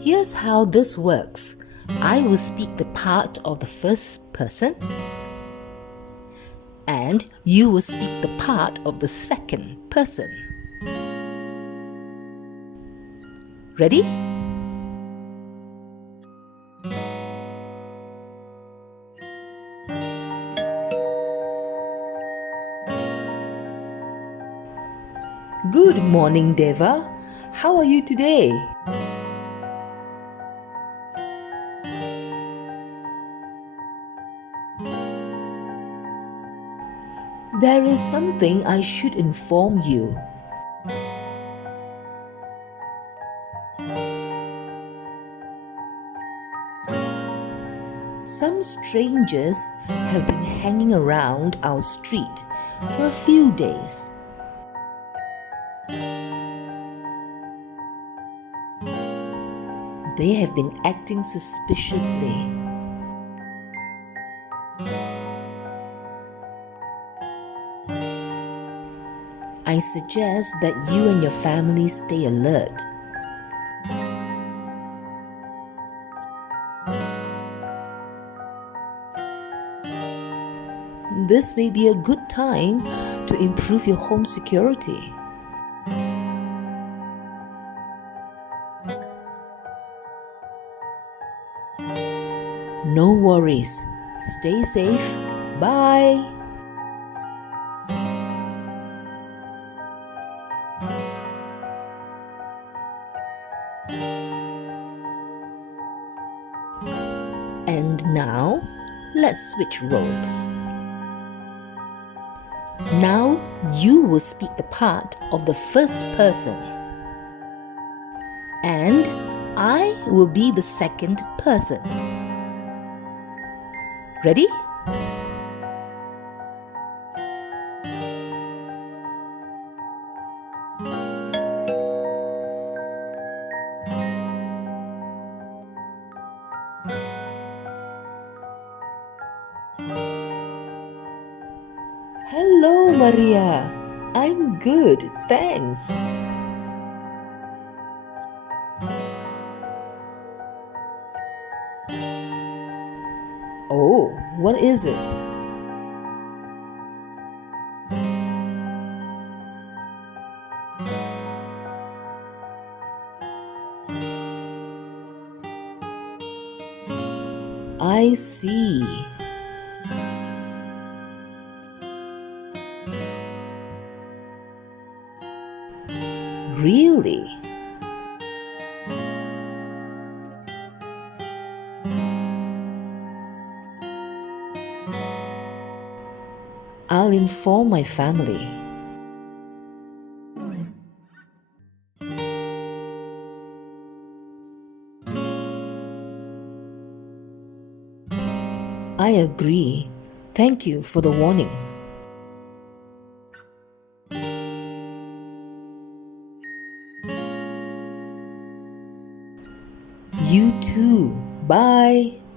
Here's how this works. I will speak the part of the first person and you will speak the part of the second person. Ready? Good morning, Deva. How are you today? There is something I should inform you. Some strangers have been hanging around our street for a few days. They have been acting suspiciously. I suggest that you and your family stay alert. This may be a good time to improve your home security. No worries. Stay safe. Bye. And now, let's switch roles. Now, you will speak the part of the first person. And I will be the second person. Ready? Hello, Maria. I'm good, thanks. Oh, what is it? I see. Really? I'll inform my family. I agree. Thank you for the warning. You too. Bye.